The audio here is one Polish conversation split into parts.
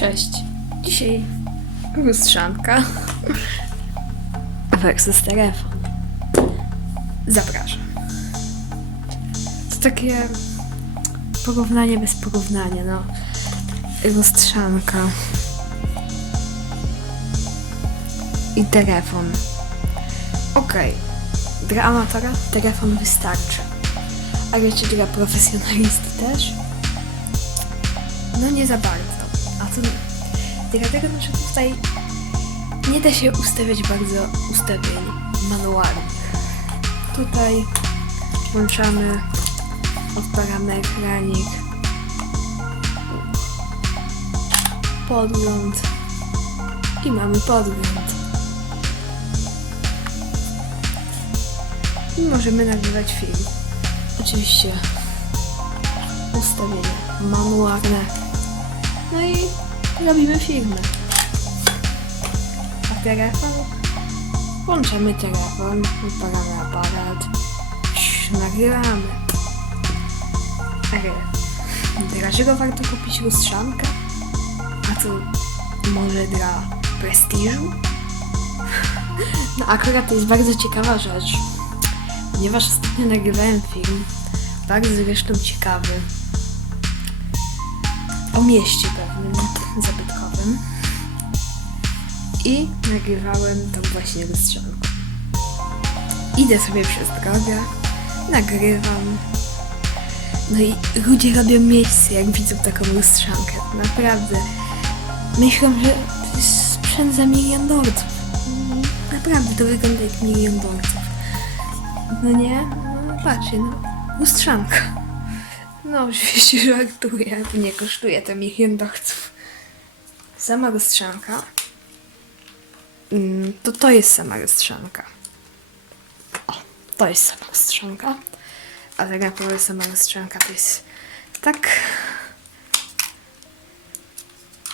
Cześć. Dzisiaj lustrzanka versus telefon. Zapraszam. To takie porównanie bez porównania, no. Lustrzanka. I telefon. Okej. Dla amatora telefon wystarczy. Ale czy dla profesjonalisty też? No nie za bardzo. To dlatego, że tutaj nie da się ustawiać bardzo ustawień manualnych. Tutaj włączamy, odpalamy ekranik, podgląd i mamy podgląd. I możemy nagrywać film. Oczywiście ustawienia manualne. No i robimy filmy. A telefon? Włączamy telefon, odpalamy aparat, nagrywamy. Dlaczego warto kupić lustrzankę? A to może dla prestiżu? No akurat to jest bardzo ciekawa rzecz, ponieważ ostatnio nagrywałem film, bardzo zresztą ciekawy, o mieście pewnym zabytkowym i nagrywałem tam właśnie lustrzanką. Idę sobie przez drogę, nagrywam. No i ludzie robią miejsce, jak widzą taką lustrzankę. Naprawdę. Myślą, że to jest sprzęt za milion dolców. Naprawdę to wygląda jak milion dolców. No nie? No patrzcie, no. Lustrzanka. No, oczywiście żartuję. Nie kosztuje to milion dolców. Sama lustrzanka. Mm, To to jest sama lustrzanka. O, to jest sama lustrzanka. A tak naprawdę sama lustrzanka to jest tak...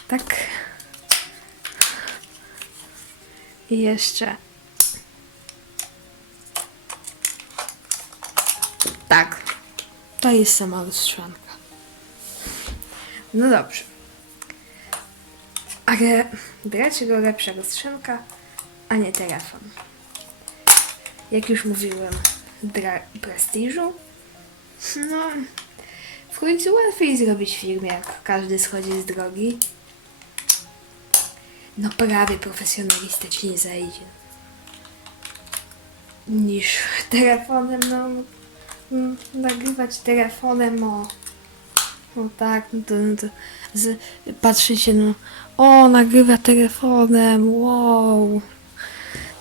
Tak... I jeszcze... Tak. To jest sama lustrzanka. No dobrze. Ale dlaczego lepsza lustrzanka, a nie telefon? Jak już mówiłem, dla prestiżu? No, w końcu łatwiej zrobić film, jak każdy schodzi z drogi. No prawie profesjonalista ci nie zajdzie. Niż telefonem, no nagrywać telefonem o. Tak, no to, no to z, patrzycie no. O nagrywa telefonem, wow.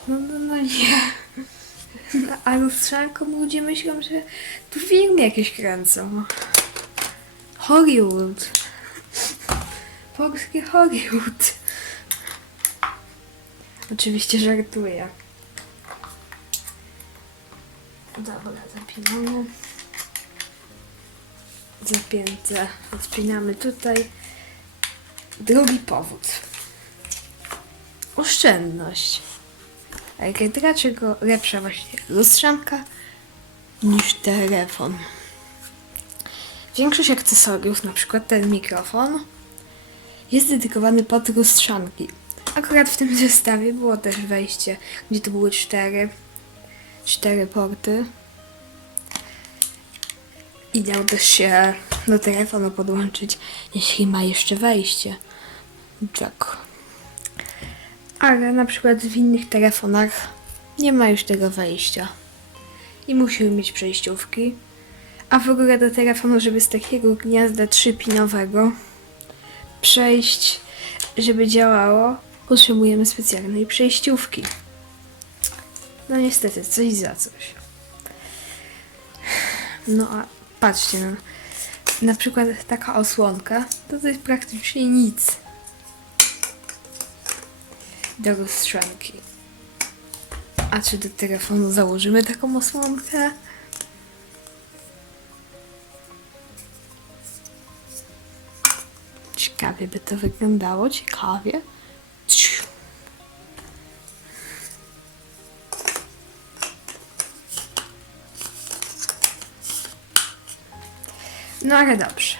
No, no, no nie. A lustrzanką ludzie myślą, że tu filmy jakieś kręcą. Hollywood. Polskie Hollywood. Oczywiście żartuję Dobra, zapinamy. Zapięte. Odpinamy tutaj. Drugi powód. Oszczędność. Dlaczego lepsza właśnie lustrzanka niż telefon? Większość akcesoriów, na przykład ten mikrofon, jest dedykowany pod lustrzanki. Akurat w tym zestawie było też wejście, gdzie to były cztery cztery porty. I dał też się do telefonu podłączyć, jeśli ma jeszcze wejście. Tak. Ale na przykład w innych telefonach nie ma już tego wejścia. I musimy mieć przejściówki. A w ogóle do telefonu, żeby z takiego gniazda trzypinowego przejść, żeby działało, potrzebujemy specjalnej przejściówki. No niestety, coś za coś. No a patrzcie, no. Na przykład taka osłonka, to to jest praktycznie nic. Do lustrzanki. A czy do telefonu założymy taką osłonkę? Ciekawie by to wyglądało, ciekawie. No ale dobrze.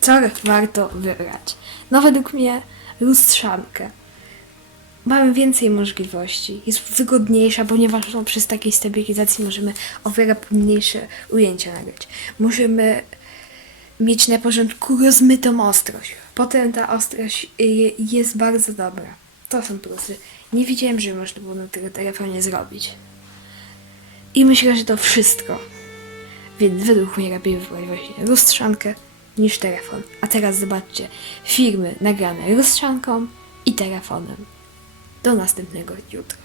Co warto wybrać? No według mnie lustrzankę. Mamy więcej możliwości. Jest wygodniejsza, ponieważ no, przy takiej stabilizacji możemy o wiele mniejsze ujęcia nagrać. Możemy mieć na porządku rozmytą ostrość. Potem ta ostrość y, jest bardzo dobra. To są plusy. Nie widziałem, że można było na tego telefonie zrobić. I myślę, że to wszystko. Więc według mnie lepiej wybrać właśnie lustrzankę niż telefon. A teraz zobaczcie filmy nagrane lustrzanką i telefonem. Do następnego jutra.